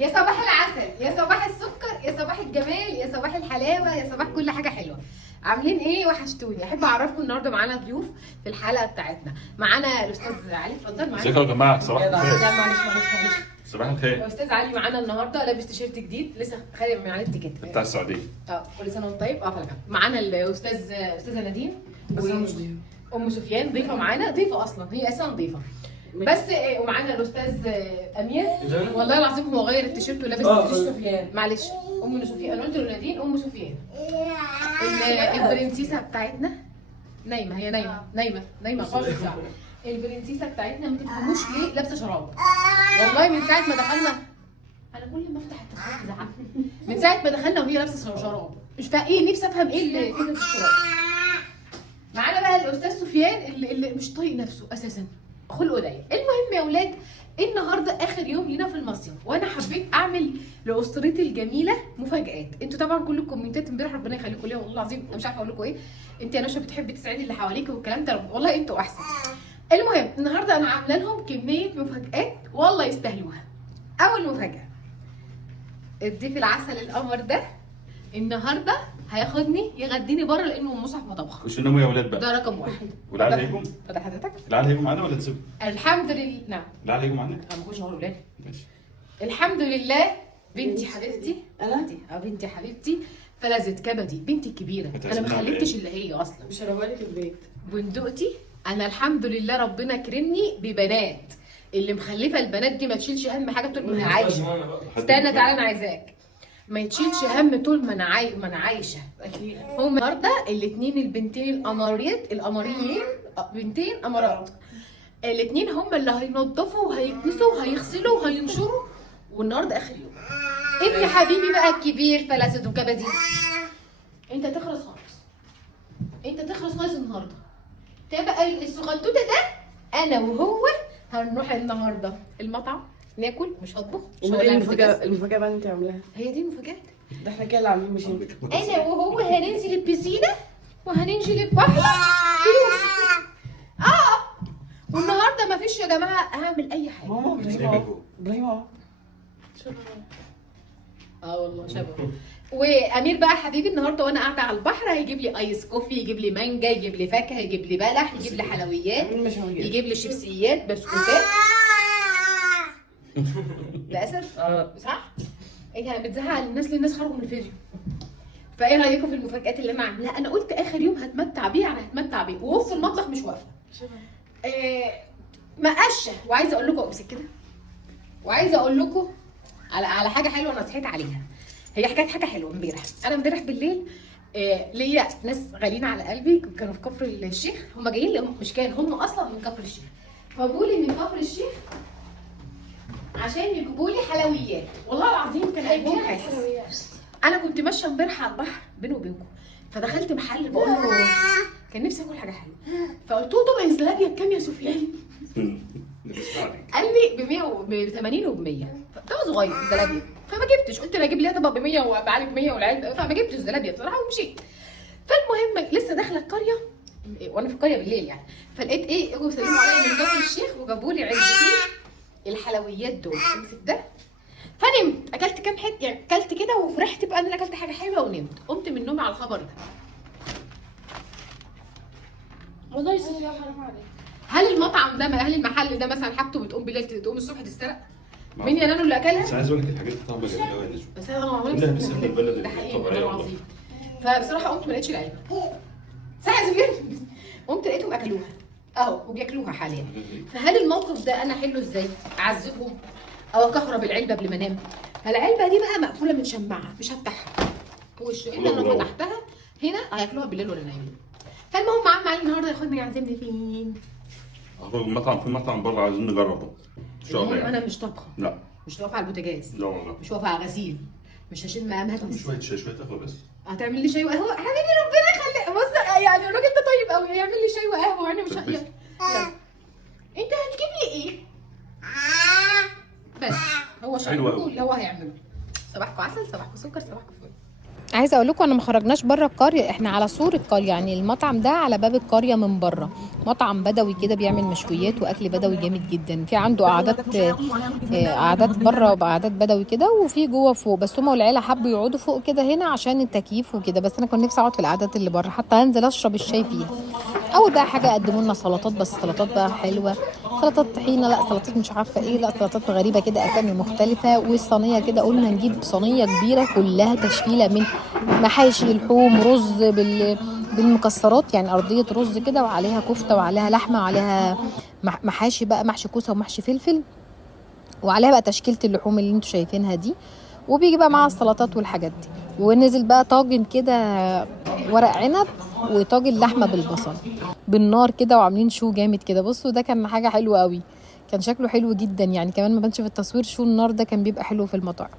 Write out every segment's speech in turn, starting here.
يا صباح العسل، يا صباح السكر، يا صباح الجمال، يا صباح الحلاوه، يا صباح كل حاجه حلوه. عاملين ايه؟ وحشتوني. احب اعرفكم النهارده معانا ضيوف في الحلقه بتاعتنا. معانا الاستاذ علي، اتفضل معانا. ازيكم يا جماعه؟ صباح الخير. لا معلش. صباح الخير. الاستاذ علي معانا النهارده لابس تيشيرت جديد لسه خارج من عليه التيكت بتاع السعوديه. كل سنه وانت طيب. فلك معانا استاذه نادين ام سفيان ضيفه معانا، ضيفه اصلا، هي اساسا ضيفه بس. ومعانا الاستاذ امير. والله العظيم هو غير التيشيرت ولابس تيشيرت سفيان. معلش ام سفيان، انا قلت له نادين ام سفيان. البرنسيسه بتاعتنا نايمه، هي نايمه خالص. البرنسيسه بتاعتنا ما تفهموش ليه لابسه شراب. والله من ساعه ما دخلنا، انا كل ما افتح التصوير زعق. من ساعه ما دخلنا وهي لابسه شراب، مش فاهم ايه، نفسي افهم ايه اللي فكره الشراب. معانا بقى الاستاذ سفيان اللي مش طايق نفسه اساسا، خلقه ضيق. المهم يا اولاد، النهارده اخر يوم لينا في المصيف، وانا حبيت اعمل لاسرتي الجميله مفاجات. انتوا طبعا كل الكومنتات امبارح ربنا يخليكم ليا، والله العظيم انا مش عارفه اقول لكم ايه. انت يا نشا بتحبي تسعدي اللي حواليكي والكلام ده، والله انتوا احسن. المهم النهارده انا عامله لهم كميه مفاجات والله يستاهلوها. اول مفاجاه، الضيف العسل القمر ده النهارده هياخدني يغديني بره لانه مصحف مطبخ. وش نمو يا ولاد بقى؟ ده رقم واحد. والعيال هيجوا؟ فتح حضرتك؟ العيال هيجوا معانا ولا تسيبوا؟ الحمد لله. نعم العيال هيجوا معانا؟ انا ما كنتش هقول ولادي. ماشي. الحمد لله. بنتي حبيبتي، بنتي حبيبتي فلذت كبدي، بنتي الكبيره. انا ما خليتش اللي هي اصلا، مش هروالك في البيت. بندقتي انا الحمد لله ربنا كرمني ببنات. اللي مخلفه البنات دي ما تشيلش هم حاجه طول ما انا عايشه. استنى تعالى انا عايزاك. ما يتشيلش هم طول ما انا عايشه. اكيد. هم النهارده الاثنين البنتين القمريين، بنتين امارات. الاثنين هم اللي هينظفوا وهيكنسوا وهيغسلوا وهينشروا. والنهارده اخر يوم. ابني حبيبي بقى الكبير فلذت وكبدي، انت تخلص خالص، انت تخلص خالص النهارده. تبقى الصغنطوطه ده انا وهو هنروح النهارده المطعم ناكل، مش هطبخ، مش هولع البوتاجاز. المفاجأة بقى انت عاملاها. هي دي المفاجأة. ده احنا كده اللي عاملين مش انت. انا وهو هننزل البسينه وهننزل البحر فلوس. والنهارده مفيش يا جماعه هعمل اي حاجه. ماما ابراهيم اهو. ابراهيم اهو. والله شبه. وامير بقى حبيبي النهارده وانا قاعده على البحر هيجيب لي ايس كوفي، يجيب لي مانجا، يجيب لي فاكهه، يجيب لي بلح، يجيب لي حلويات، مش هوجد. يجيب لي شيبسيات، بسكوتات. للاسف صح؟ ايه بتزعل الناس ليه؟ الناس خرجوا من الفيديو. فايه رايكم في المفاجآت اللي انا عاملاها؟ انا قلت اخر يوم هتمتع بيه، انا هتمتع بيه، ووسط المطبخ مش واقفه. مقشه. وعايزه اقول لكم امسك كده، وعايزه اقول لكم على حاجه حلوه انا صحيت عليها. هي حكايه حاجه حلوه امبارح. انا امبارح بالليل ليا ناس غاليين على قلبي كانوا في كفر الشيخ. هم جايين مش كان هم اصلا من كفر الشيخ، فجوا لي من كفر الشيخ عشان يجيبوا لي حلويات. والله العظيم كان قلبهم حاسس. انا كنت ماشيه امبارح على البحر بيني وبينكم، فدخلت محل بقول له كان نفسي اكل حاجه حلوه، فقلت له طبق الزلابيه بكام يا سفيان؟ قال لي ب 80 وب 100. طبق صغير زلابيه، فما جبتش. قلت له اجيب لي طبق ب 100 وابقى ب 100 والعيال، فما جبتش زلابيه بصراحه ومشيت. فالمهم لسه داخله القريه وانا في القريه بالليل يعني، فلقيت ايه اجوا يسلموا عليا من كفر الشيخ وجابوا لي علبتين الحلويات دول. امسك ده. فنمت، اكلت كام حته يعني، اكلت كده وفرحت بقى ان انا اكلت حاجه حلوه ونمت. قمت من نومي على الخبر ده. والله يا حرام عليك. هل المطعم ده، هل المحل ده مثلا حاجته بتقوم بالليل تقوم الصبح تتسرق؟ مين يا نانو اللي اكلها؟ بس عايز اقول لك الحاجات دي طعمها جميل قوي يا نجم. بس انا ما كلها بس من البلد ده حقيقي الطبيعيه والله والله. العظيم. فبصراحه قمت ما لقيتش العلبه. صح يا زبير؟ قمت لقيتهم اكلوها اهو وبياكلوها حاليا. فهل الموقف ده انا احله ازاي؟ اعذبهم او اكهرب العلبه قبل ما انام؟ فالعلبه دي بقى مقفوله من شماعه، مش هفتحها وش الا لو فتحتها هنا هياكلوها بالليل ولا نايمين. فالمهم عم علي النهارده ياخدني يعزمني فين؟ اخرج المطعم، في مطعم بره عايزين نجربه ان شاء الله يعني. انا مش طابخه، لا مش واقفه على البوتاجاز، لا والله. مش واقفه على غسيل، مش هشيل مقام هتنس. شويه شاي شويه قهوه بس. هتعمل لي شاي وقهوه؟ حبيبي ربنا يخليك. بص يعني الراجل ده طيب قوي، هيعمل لي شاي وقهوه وانا مش يلا. انت هتجيب لي ايه؟ بس هو شاي حلو قوي. اللي هو هيعمله. صباحكم عسل، صباحكم سكر، صباحكم فل. عايزه اقول لكم انا ما خرجناش بره القريه، احنا على سور القريه، يعني المطعم ده على باب القريه من بره. مطعم بدوي كده بيعمل مشويات واكل بدوي جامد جدا، في عنده قعدات بره وقعدات بدوي كده، وفي جوه فوق، بس هما والعيله حبوا يقعدوا فوق كده هنا عشان التكييف وكده، بس انا كنت نفسي اقعد في القعدات اللي بره حتى هنزل اشرب الشاي فيها. اول بقى حاجه قدموا لنا سلطات، بس سلطات بقى حلوه، سلطات طحينه، لا سلطات مش عارفه ايه، لا سلطات غريبه كده اسامي مختلفه. والصينيه كده قلنا نجيب صينيه كبيره كلها تشكيله من محاشي، لحوم، رز بالمكسرات، يعني ارضيه رز كده وعليها كفته وعليها لحمه وعليها محاشي بقى، محشي كوسه ومحشي فلفل، وعليها بقى تشكيله اللحوم اللي انتوا شايفينها دي، وبيجي بقى مع السلطات والحاجات دي. ونزل بقى طاجن كده ورق عنب وطاجن لحمه بالبصل بالنار كده، وعاملين شو جامد كده. بصوا ده كان حاجه حلوه قوي، كان شكله حلو جدا يعني، كمان ما بانش في التصوير شو النار ده كان بيبقى حلو في المطاعم،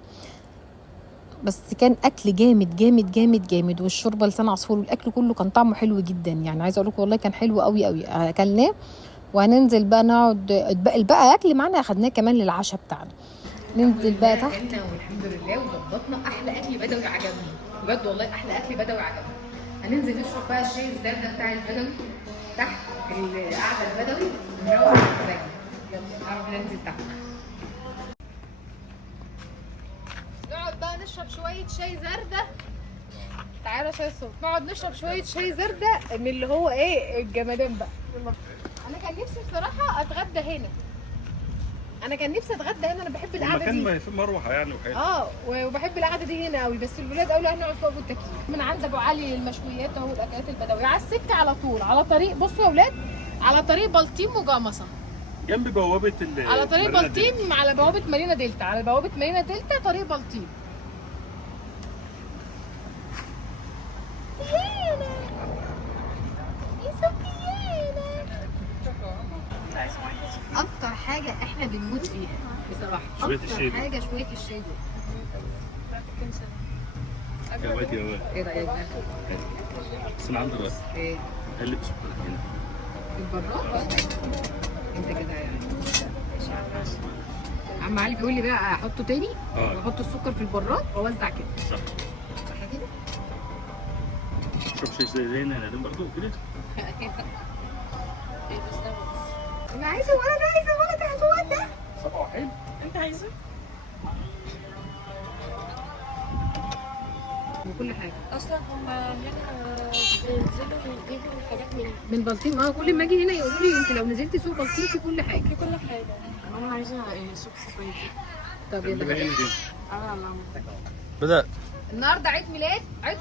بس كان اكل جامد جامد جامد جامد. والشوربه لسان عصفور، والاكل كله كان طعمه حلو جدا يعني، عايزه اقول لكم والله كان حلو قوي قوي. اكلناه وهننزل بقى نقعد الباقي اكل معانا اخدناه كمان للعشاء بتاعنا. ننزل بقى تحت والحمد لله وظبطنا احلى اكل بدوي عجبني بجد والله، احلى اكل بدوي عجبني. هننزل نشرب بقى الشاي الزردة بتاع البدوي تحت في القعده البدوي ونروح ازاي. يلا ننزل تحت نقعد بقى نشرب شويه شاي زردة. تعالى يا شاي صوت، نقعد نشرب شويه شاي زردة من اللي هو ايه الجمدان بقى. انا كان نفسي بصراحه اتغدى هنا، انا كان نفسي اتغدى هنا، انا بحب القعده دي، المكان في مروحه يعني وحلو. وبحب القعده دي هنا قوي، بس الولاد قالوا احنا نقعد فوق التكييف. من عند ابو علي المشويات اهو، الاكلات البدويه على السكه على طول، على طريق، بصوا يا اولاد، على طريق بلطيم وجمصه، جنب بوابه على طريق بلطيم، على بوابه مارينا دلتا، على بوابه مارينا دلتا طريق بلطيم. اكتر حاجه احنا بنموت فيها بصراحه، اكتر حاجه شويه الشاي دول. يا واد يا واد، ايه رايك بقى؟ بس انا عندي رأي. ايه قلب سكر هنا البراد انت كده يعني. عم علي بيقول لي بقى احطه تاني واحط السكر في البراد واوزع كده، صح كده. شوف شاي زينا انا برضه كده. انا عايزه ولا تحت ده صباح حلو. انت عايزه؟ وكل حاجه اصلا هم هنا بينزلوا يجيبوا الحاجات من بلطيم. كل ما اجي هنا يقولوا لي انت لو نزلتي سوق بلطيم في كل حاجه. في كل حاجه. انا عايزه سوق سويدي. طب يلا بدأ النهارده عيد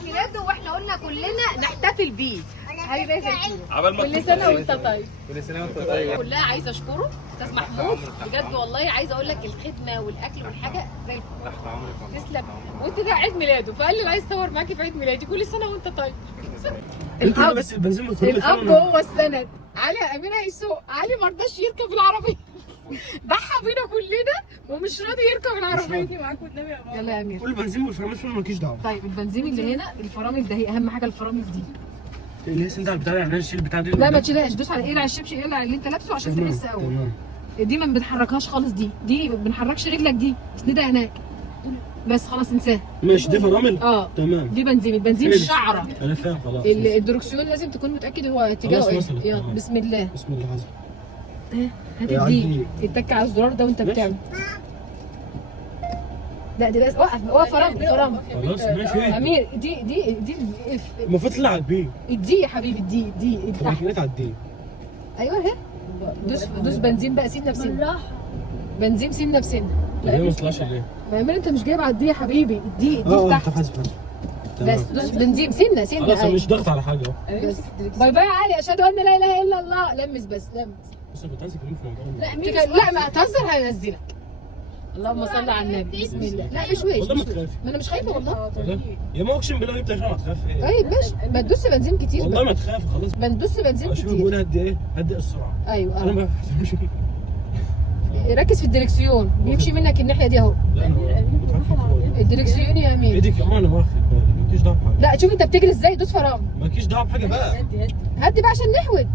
ميلاده، واحنا قلنا كلنا نحتفل بيه. حبيبي يا عبال ما كل سنه وانت طيب. كل سنه وانت طيب. كلها عايزه اشكره استاذ محمود بجد والله، عايزه اقول لك الخدمه والاكل والحاجه زي الفل. تحت عمرك والله. تسلم. وانت ده عيد ميلاده، فقال لي انا عايز اصور معاكي في عيد ميلادي، كل سنه وانت طيب. انتوا بس البنزين الاب هو السند. علي امين هيسوق، علي ما رضاش يركب العربيه ضحى بينا كلنا ومش راضي يركب العربيه. معاك والنبي يا بابا. يلا يا امير. كل البنزين والفرامل فين مالكيش دعوه. طيب البنزين اللي هنا، الفرامل ده هي اهم حاجه، الفرامل دي ليه انت على البتاع يعني نشيل البتاع دي؟ لا ما تشيلهاش، دوس على اقلع الشبشب، اقلع اللي انت لابسه عشان تحس قوي. تمام. دي ما بنحركهاش خالص، دي ما بنحركش رجلك، دي اسندها هناك بس، خلاص انساها. ماشي دي فرامل؟ تمام. دي بنزين، البنزين الشعره. انا فاهم خلاص. الدركسيون لازم تكون متاكد هو اتجاهه ايه. يلا بسم الله. بسم الله حسبي. هات دي تتك على الزرار ده وانت بتعمل. لا دي بس وقف فرامل خلاص ماشي. امير دي المفروض تطلع على البي. دي يا حبيبي دي تحت على الدي. ايوه اهي. دوس بنزين بقى، سنه بسنه بنزين، سنه بسنه. لا ما تطلعش ليه؟ ما امير انت مش جايب على الدي يا حبيبي، دي تحت بس. دوس بنزين سنه خلاص انا مش ضاغط على حاجه اهو. بس باي باي يا علي، اشهد ان لا اله الا الله. لمس بس بس انا بتعزك في الموضوع. لا ما هتهزر هنزلك. اللهم صل على النبي. بسم الله. لا مش والله ما تخافي. ما انا مش خايفه والله. يا ما اقسم بالله جبت عشان ما تخاف. طيب ماشي، ما تدوس بنزين كتير والله ما تخاف خلاص. ما تدوس بنزين شوف كتير. بقول هدي السرعه. ايوه انا ما بفهمش. ركز في الدركسيون، بيمشي منك الناحيه دي اهو. لا انا الدركسيون يا امين. ايدك كمان انا واخد بالي. مالكيش دعوه بحاجه. لا شوف انت بتجري ازاي، دوس فرامل. مالكيش دعوه بحاجه بقى. هدي بقى عشان نحود.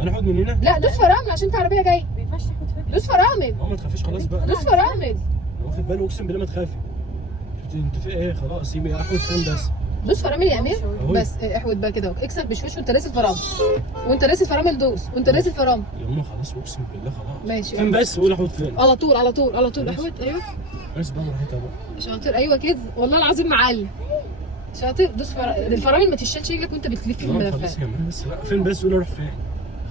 انا احط من هنا. لا دوس فرامل عشان في عربيه جايه. ما ينفعش تاخد فكره. دوس فرامل. ما تخافيش خلاص بقى. دوس فرامل. واخد بالي اقسم بالله ما تخافي. انت في ايه خلاص سيبي احط فين بس. دوس فرامل يا امير أهو. بس احود بقى كده اكسر بشوش وانت راسل فرامل وانت راسل فرامل دوس وانت راسل فرامل. يا ماما خلاص اقسم بالله خلاص. ماشي فين بس قول احط فين؟ على طول على طول على طول احود. ايوه بس بقى راحتها بقى. شاطر ايوه كده والله العظيم معلم شاطر. دوس الفرامل ما تشيلش رجلك وانت بتلف في يا ماما خلاص الملفات. يا ماما بس لا فين بس قول اروح فين؟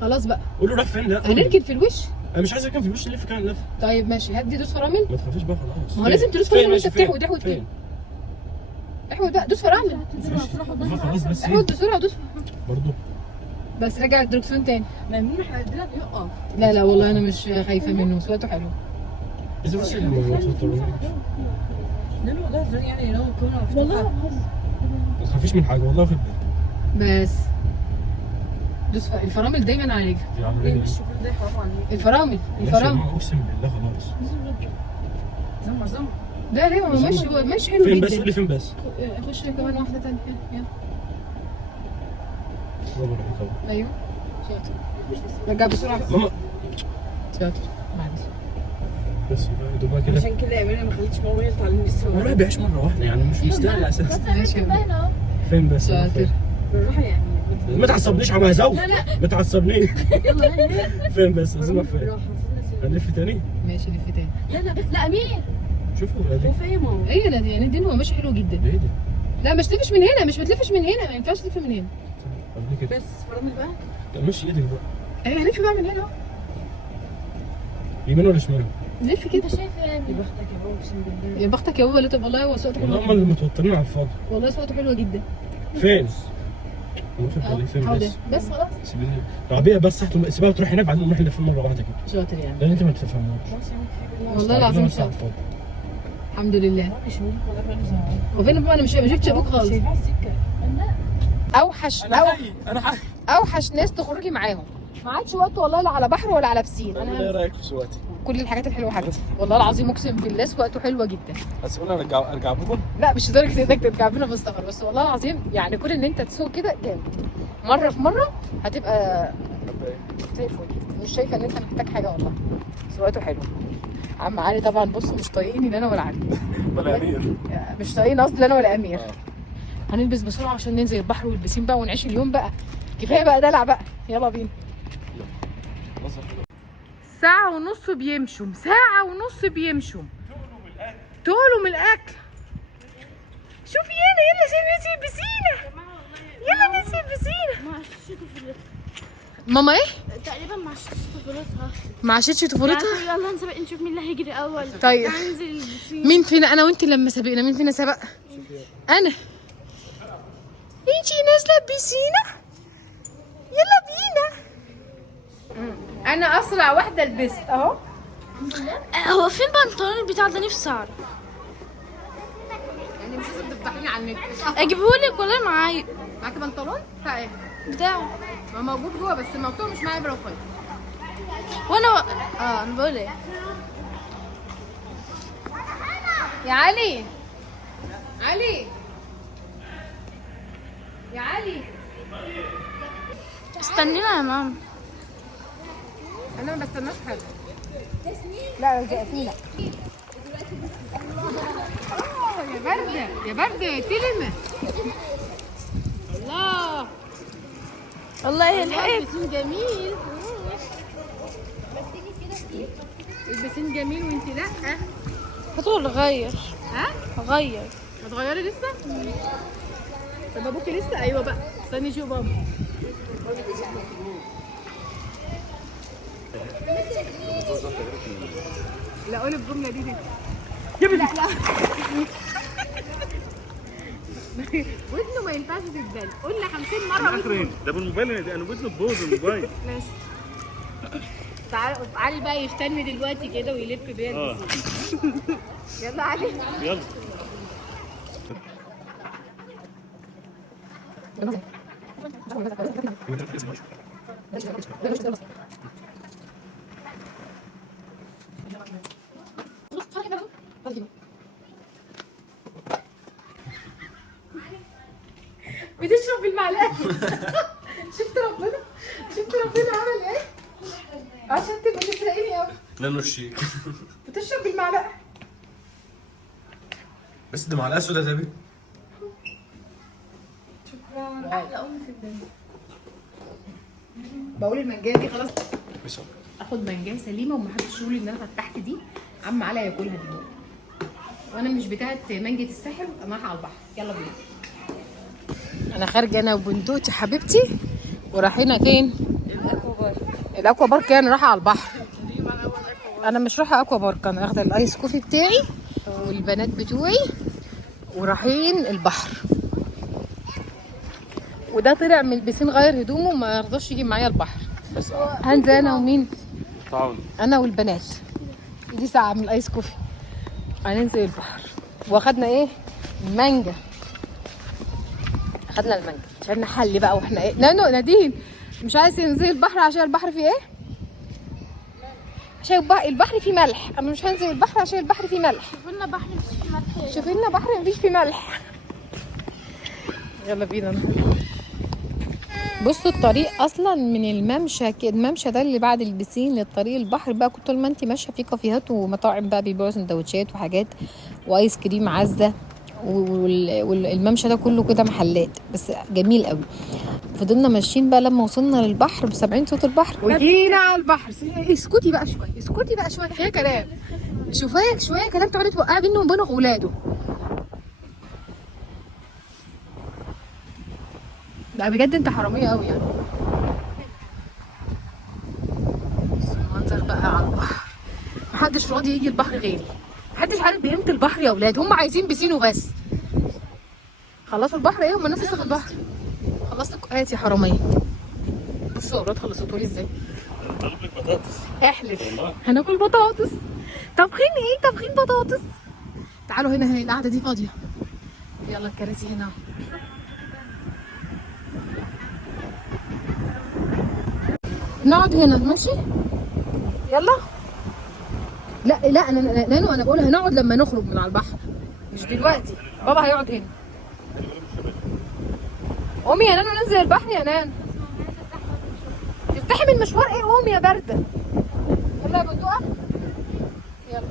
خلاص بقى قول له راح فين لا. هنركن في الوش. انا مش عايز اركن في الوش نلف كمان لف. طيب ماشي هدي دوس فرامل. ما تخافيش بقى خلاص. ما هو لازم تدوس فرامل وانت ماشي، فين؟ بتحود احود كده. فين؟ احود بقى دوس فرامل. ماشي. خلاص بس احود بسرعه دوس برضه بس رجع الدركسيون تاني. مين هيديلك يقف؟ لا لا والله انا مش خايفه منه سواته حلو. بس بس ما توترونيش. نلو ده يعني لو الكاميرا مفتوحه ما تخافيش من حاجه والله خد بالك. بس دوس الفرامل دايما عليك. يا عمري الشغل ده حرام عليك. الفرامل الفرامل اقسم بالله خلاص. زم ده ليه هو ماشي هو ماشي حلو فين جدا. بس قولي فين بس. خش كمان واحده ثانيه يلا. برافو عليك طبعا. ايوه شاطر. رجع بسرعه ماما شاطر معلش. بس بقى يا دوبك كده. عشان كده يا امينه ما خليتش ماما هي اللي تعلمني السواقه. والله بيعيش مره واحده يعني مش مستاهل اساسا. ماشي يا ابني. فين بس شاطر. فين؟ بالراحه يعني. ما تعصبنيش على مهزوق. ما تعصبنيش. يلا فين بس عايزين فين؟ بالراحه هنلف تاني. ماشي لف تاني. لا بس لا امين شوفوا هو ادي في ماما. ايه ده يعني الدين هو ماشي حلو جدا. ايه ده؟ لا مش تلفش من هنا مش بتلفش من هنا ما ينفعش تلف من هنا. قبل كده بس فرامل بقى. طب مشي ايدك بقى. ايه هنلف بقى من هنا اهو. يمين ولا شمال؟ لف كده. شايف يعني يا بختك يا بابا اقسم بالله. يا بختك يا بابا اللي والله هو سواقته والله هم حلوه اللي متوترين على الفاضي. والله سواقته حلوه جدا. فين؟ واخد بالي فين حاضر بس؟ بس خلاص. سيبيني ربيع بس تحت سيبها تروح هناك بعدين نروح نلف مره واحده كده. شاطر يعني لان انت ما بتفهمهاش. والله العظيم بس على شاطر. الفاضي. الحمد لله. مش هقول ولا بقى زعل. وفين بابا انا مش ما شفتش ابوك خالص. شايفها السكه. انا حي اوحش ناس تخرجي معاهم. ما عادش وقت والله لا على بحر ولا على بسين. ايه انا رايك في سواقتي؟ كل الحاجات الحلوه حاجتي والله العظيم اقسم بالله سواقته حلوه جدا. بس انا ارجع بكم. لا مش لدرجه انك ترجع بينا بالسفر بس والله العظيم يعني كل ان انت تسوق كده جامد. مره في مره هتبقى زي الفل. مش شايفه ان انت محتاج حاجه والله. سواقته حلوه. عم علي طبعا بص مش طايقيني لا انا ولا علي. ولا امير. مش طايقين قصدي لا انا ولا امير. هنلبس بسرعه عشان ننزل البحر والبسين بقى ونعيش اليوم بقى. كفايه بقى دلع بقى يلا بينا. ساعة ونص بيمشوا تهلوا من الأكل. شوفي يلا ننزل البسينة. يلا ننزل البسينة. ما عشتش طفولتها ماما ايه؟ تقريبا ما عشتش طفولتها. ما عشتش طفولتها؟ يعني يلا نسبق نشوف مين اللي هيجري اول. طيب. ننزل البسين. مين فينا انا وانت لما سبقنا مين فينا سبق؟ انا. انتي نازلة البسينة؟ يلا بينا. انا اسرع واحدة لبست اهو. هو فين بنطلون البتاع ده نفسي اعرف. يعني مش لازم تفضحيني على النت. اجيبهولك والله معايا معاكي بنطلون؟ بتاع ايه؟ بتاعه. ما موجود جوه بس الموضوع مش معايا بروفايل. وانا انا بقول ايه. يا علي يا علي استنينا يا ماما. انا ما بستناش حاجه. لا رجعتينا. يا برده تلمه. الله والله الحقيقة البسين جميل. البسين جميل وانت لا. هتقول غير. ها؟ غير. هتغيري لسه؟ طب ابوكي لسه؟ ايوه بقى استني شوف بابا. لا قول الجمله دي لا ودنه ما ينفعش تتبان. قلنا 50 مره ودنه. ده بالموبايل انا ودني تبوظ الموبايل. ماشي. تعالي بقى يفتني دلوقتي كده ويلف بيا البسين. يلا علي يلا. بتشرب بالمعلقه. شفت ربنا عمل ايه عشان تبقى تسرقيني قوي. لانه الشيك. بتشرب بالمعلقه. بس ده معلقه سودا تبي. احلى ام في الدنيا. بقول المانجايه دي خلاص اخد مانجايه سليمه ومحدش يقول ان انا فتحت دي، عم علي ياكلها دي. وانا مش بتاعه مانجه الساحل، انا رايحه على البحر. يلا بينا. انا خارجه انا وبندوتي حبيبتي ورايحين فين؟ الاكوا بارك. الاكوا بارك. انا رايحه على البحر. انا مش رايحه اكوا بارك، انا واخده الايس كوفي بتاعي والبنات بتوعي ورايحين البحر. وده طلع من البسين غير هدومه وما رضاش يجي معايا البحر. بس هنزل انا ومين؟ تعاون. انا والبنات. دي ساعه من الايس كوفي. هننزل البحر. واخدنا ايه؟ مانجا. اخدنا المانجا عشان نحلي بقى. واحنا ايه؟ نادين مش عايز تنزل البحر عشان البحر فيه ايه؟ عشان البحر فيه ملح. انا مش هنزل البحر عشان البحر فيه ملح. شوف لنا بحر مفيش فيه ملح. شوف لنا بحر مفيش فيه ملح. يلا بينا. بصوا الطريق اصلا من الممشى كده، الممشى ده اللي بعد البسين للطريق البحر بقى. كنت طول ما انت ماشيه في كافيهات ومطاعم بقى بيبيعوا سندوتشات وحاجات وايس كريم عزه، والممشى ده كله كده محلات بس جميل قوي. فضلنا ماشيين بقى لما وصلنا للبحر بسامعين صوت البحر وجينا على البحر. اسكتي بقى شويه، اسكتي بقى شويه، كفايه كلام. شويه كلام تقعدي توقعي بينه وبين اولاده. لا بجد انت حراميه قوي يعني. المنظر بقى على البحر. محدش راضي يجي البحر غيري. محدش عارف بقيمه البحر يا اولاد. هم عايزين بسين وبس. خلصوا البحر ايه؟ هم الناس لسه في البحر. خلصتوا هات يا حراميه. بصوا يا اولاد خلصتوا لي ازاي؟ طالب لك بطاطس. احلف. هناكل بطاطس. طابخين ايه؟ طابخين بطاطس. تعالوا هنا، هي القعده دي فاضيه. يلا الكراسي هنا. نقعد هنا ماشي؟ يلا. لا انا نانو، انا بقول هنقعد لما نخرج من على البحر مش دلوقتي. بابا هيقعد هنا. قومي يا نانو ننزل البحر يا نانو. تفتحي من مشوار ايه؟ قومي يا بارده. يلا يا بندقه. يلا.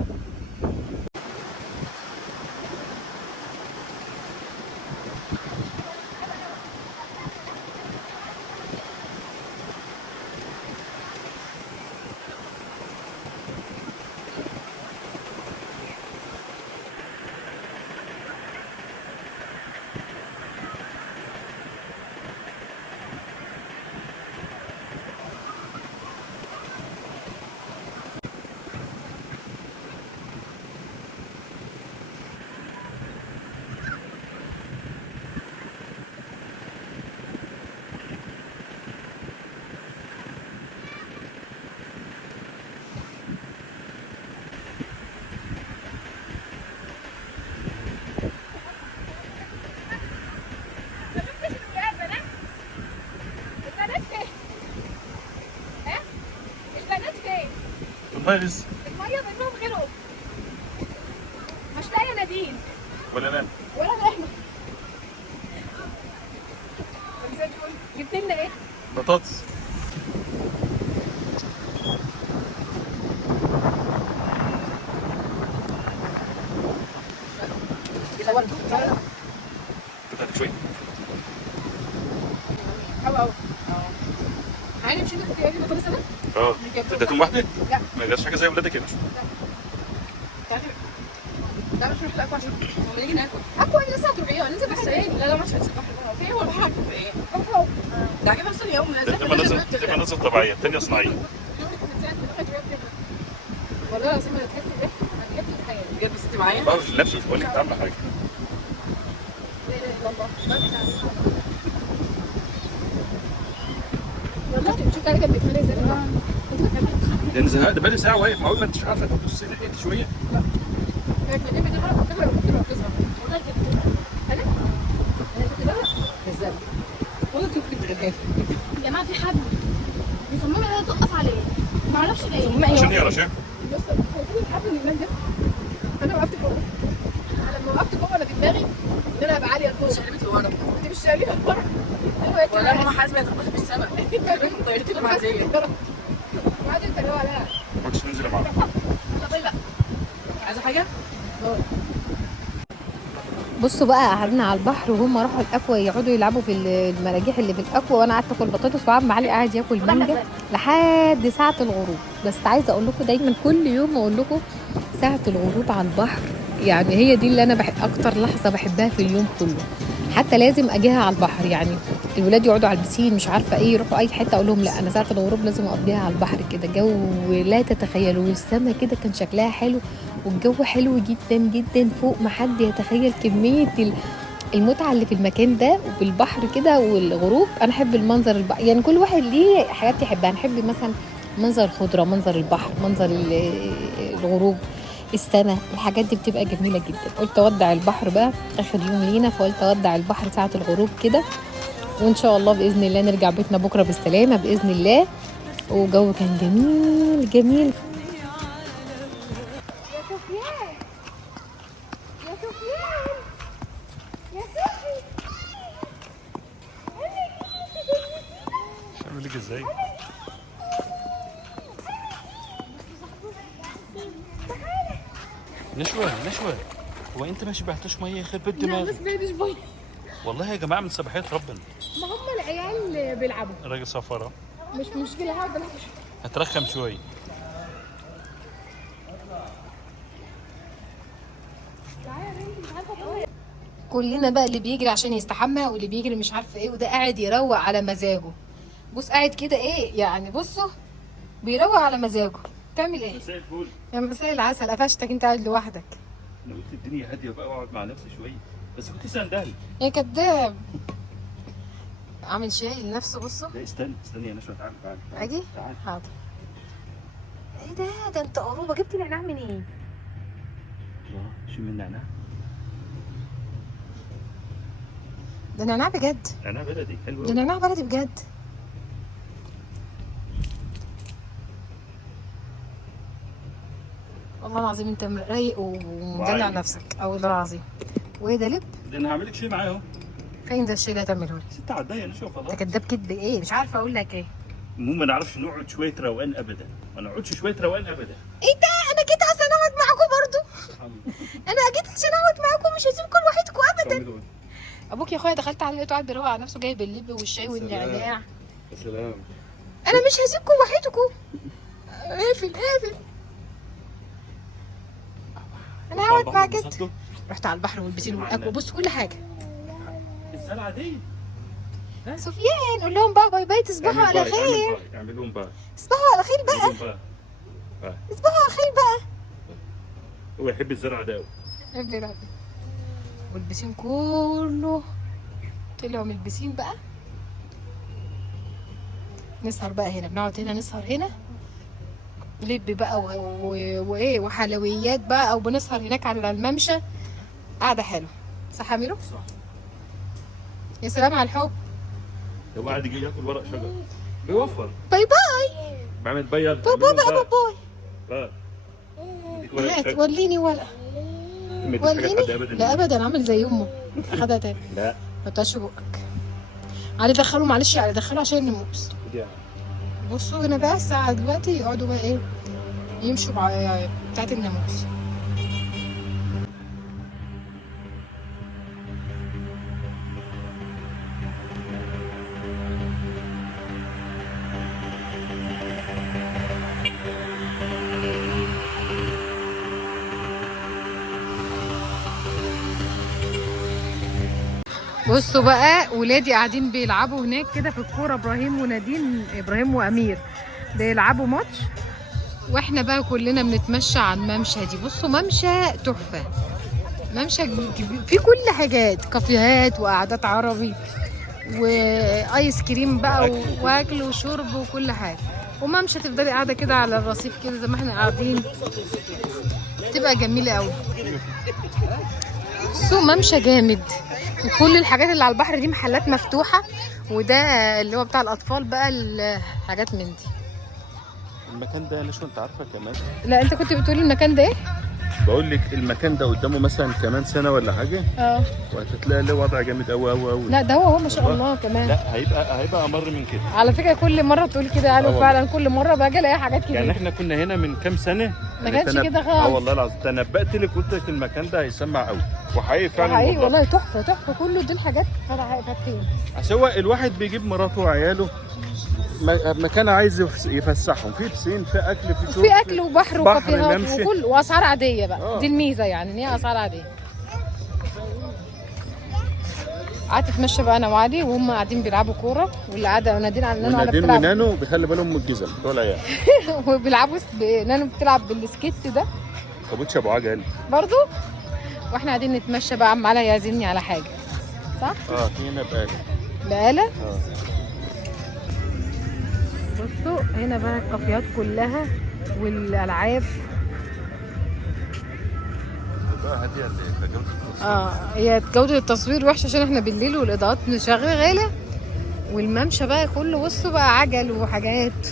المايز الميه منهم غيرهم. مش لاقيه نادين ولا نام ولا احنا. زي الفل. جبت لنا ايه؟ بطاطس. كده شوي. او عادي مش انت كنت جايبه بطاطس انا؟ اديتهم واحده؟ لا ما جاش حاجه زي ولادك هنا. لا مش نروح الاكوا عشان نيجي ناكل. اكوا انا لسه هتروحي ننزل بس ايه؟ لا مش هنسيب البحر. اوكي هو البحر في ايه؟ ده عجبها اصلا يوم لازم تبقى نازل طبيعيه، الثانيه صناعيه. والله العظيم انا ضحكت ضحك. انا ضحكت في حياتي بجد. بس انت معايا؟ اه لابسه بقول لك عامله حاجه. لا اله الا الله. والله انت شفت عليك بتتخانق ازاي؟ لان زهقت بقالي ساعه واقف معقول ما انتش عارفه تبصي لي شويه. يا جماعه في حد مصممه انها تقف عليه، ما اعرفش ليه. عشان هي رشاق. بص هو الحبل اللي هناك ده. انا وقفت فوق. لما وقفت فوق انا في دماغي ان انا ابقى عاليه لفوق. شقلبت لورا. انت مش شقلبه لورا. ولا ماما حاسبه تخبط في السما. طيرتي العاديه. وبعدين انت اللي هو لا. ما كنتش ننزل معاك. طيب عايزه حاجه؟ بصوا بقى، قعدنا على البحر وهم راحوا الاكوا يقعدوا يلعبوا في المراجيح اللي في الاكوا، وانا قعدت اكل بطاطس وعم علي قاعد ياكل مانجا لحد ساعه الغروب. بس عايزه اقول لكم دايما كل يوم اقول لكم ساعه الغروب على البحر يعني هي دي اللي انا اكتر لحظه بحبها في اليوم كله. حتى لازم اجيها على البحر، يعني الولاد يقعدوا على البسين مش عارفه ايه يروحوا اي حته، اقول لهم لا انا ساعه الغروب لازم اقضيها على البحر كده، جو لا تتخيلوا. والسما كده كان شكلها حلو والجو حلو جدا جدا فوق ما حد يتخيل كميه المتعه اللي في المكان ده وبالبحر كده والغروب. انا احب المنظر يعني كل واحد ليه حاجات يحبها. انا احب مثلا منظر الخضره، منظر البحر، منظر الغروب، السنة، الحاجات دي بتبقى جميلة جدا. قلت اودع البحر بقى اخر يوم لينا، فقلت اودع البحر ساعة الغروب كده، وان شاء الله باذن الله نرجع بيتنا بكرة بالسلامة باذن الله. وجو كان جميل جميل. يا سفيان يا سفيان يا سفي اعمل لك ازاي؟ نشوة هو انت ما شبعتوش ميه يخرب بيت دماغك؟ بعدش بوي. والله يا جماعه من صباحيه ربنا. ما هم العيال بيلعبوا الراجل صفرة مش مشكلة، هقعد العب. هترخم شويه. كلنا بقى اللي بيجري عشان يستحمى واللي بيجري مش عارفه ايه، وده قاعد يروق على مزاجه. بص قاعد كده ايه يعني، بصوا بيروق على مزاجه. تعمل ايه؟ مساء الفل. يا مساء العسل، قفشتك انت قاعد لوحدك. انا قلت الدنيا هاديه بقى واقعد مع نفسي شويه، بس كنت سندهلي. يا كداب. عامل شاي لنفسه. بصوا لا استني يا نشوى، تعالي اجي. تعالي. حاضر. ايه ده انت قروبه، جبت نعناع منين؟ الله، شم النعناع. ده نعناع بجد. نعناع بلدي حلو ده قوي. نعناع بلدي بجد. والله العظيم انت رايق ومدلع وعايز. نفسك. اه والله العظيم. وايه ده لب؟ ده انا هعمل لك شيء معاه اهو. فين ده الشيء اللي هتعمله لي؟ ست عدايه يا نشوى خلاص. انت كداب كدب ايه، مش عارفه اقول لك ايه. المهم ما نعرفش نقعد شويه روقان ابدا، ما نقعدش شويه روقان ابدا. ايه ده، انا جيت عشان اقعد معاكم برضو. انا جيت عشان اقعد معاكم، مش هسيبكم لوحدكم ابدا. ابوك يا اخويا دخلت عليه لقيته قاعد بيروق على نفسه جايب اللب والشاي والنعناع. يا سلام. انا مش هسيبكم لوحدكم. اقفل. انا هقعد معاك انت. رحت على البحر والبسين والاكل وبص كل حاجه. السنه عاديه. سفيان قول لهم بقى باي باي، تصبحوا على خير. اعمل لهم باي. تصبحوا على خير بقى. تصبحوا على خير بقى. هو يحب الزرع ده قوي. والبسين كله طلعوا من البسين بقى. نسهر بقى هنا، بنقعد هنا نسهر هنا لب بقى وايه وحلويات بقى، او بنسهر هناك على الممشى. قاعده حلوه صح يا ميرو؟ صح. يا سلام على الحب. هو قاعد يجي ياكل ورق شجر بيوفر. باي باي. بعمل باي. يلا بابا بقى باي. هات وريني ورقه. وريني. لا ابدا، عامل زي امه. اخدها تاني. لا ما تقطعش بقك. علي دخله، معلش علي دخله عشان الناموس. بصوا هنا بقى الساعه دلوقتي يقعدوا بقى ايه يمشوا بتاعت الناموس. بصوا بقى ولادي قاعدين بيلعبوا هناك كده في الكوره. ابراهيم وامير بيلعبوا ماتش، واحنا بقى كلنا بنتمشى على الممشى دي. بصوا ممشى تحفه، ممشى فيه كل حاجات، كافيهات وقعدات عربي وايس كريم بقى واكل وشرب وكل حاجه. وممشى تفضلي قاعده كده على الرصيف كده زي ما احنا قاعدين، تبقى جميله قوي. سوق ممشى جامد، وكل الحاجات اللي على البحر دي محلات مفتوحه، وده اللي هو بتاع الاطفال بقى الحاجات من دي. المكان ده ليش انت عارفه كمان؟ لا انت كنت بتقولي المكان ده ايه؟ بقول لك المكان ده قدامه مثلا كمان سنه ولا حاجه، وهتلاقي له وضع جامد قوي قوي قوي. لا ده هو ما شاء الله كمان. لا هيبقى امر من كده على فكره كل مره تقول كده قالوا فعلا، كل مره باجي الاقي حاجات كتير. يعني احنا كنا هنا من كام سنه ما كانش كده خالص. والله العظيم تنبأت لك قلت لك المكان ده هيسمع قوي. وحقيقي فعلا حقيقي والله تحفه تحفه، كله دي الحاجات فاتحين. عشان هو الواحد بيجيب مراته وعياله مكان عايز يفسحهم، في بسين، في اكل، في شرب، في اكل وبحر وكافيهات ممشى. وكل، واسعار عاديه بقى. دي الميزه يعني، ان هي اسعار عاديه. قعدت اتمشى بقى انا وعلي، وهم قاعدين بيلعبوا كوره، واللي قاعده نادين على نانو ونادين بتلعب ونانو بيخلي بالهم من الجزم بتوع العيال. وبيلعبوا نانو بتلعب بالسكيت ده كابوتش ابو عجل برضو. واحنا قاعدين نتمشى بقى، عم علاء يعزمني على حاجه صح؟ في هنا بقاله. بصوا هنا بقى الكافيهات كلها والالعاب. هي جودة التصوير وحشة عشان احنا بالليل والاضاءات شغالة، والممشى بقى كله بصوا بقى عجل وحاجات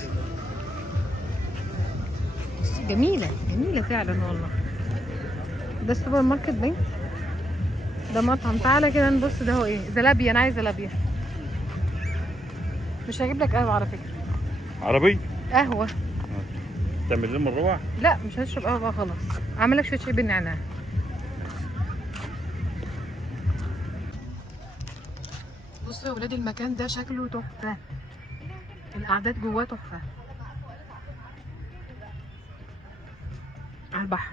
جميلة جميلة فعلا والله. ده السوبر ماركت باين، ده مطعم. تعالى كده نبص، ده هو ايه؟ زلابيا. انا عايز زلابيا. مش هجيب لك قهوة على فكرة. عربي؟ قهوة. تعمل لنا الروع؟ لا مش هشرب قهوة بقى خلاص. اعمل لك شوية شاي بالنعناع. بصوا يا ولادي المكان ده شكله تحفة، القعدات جواه تحفة على البحر.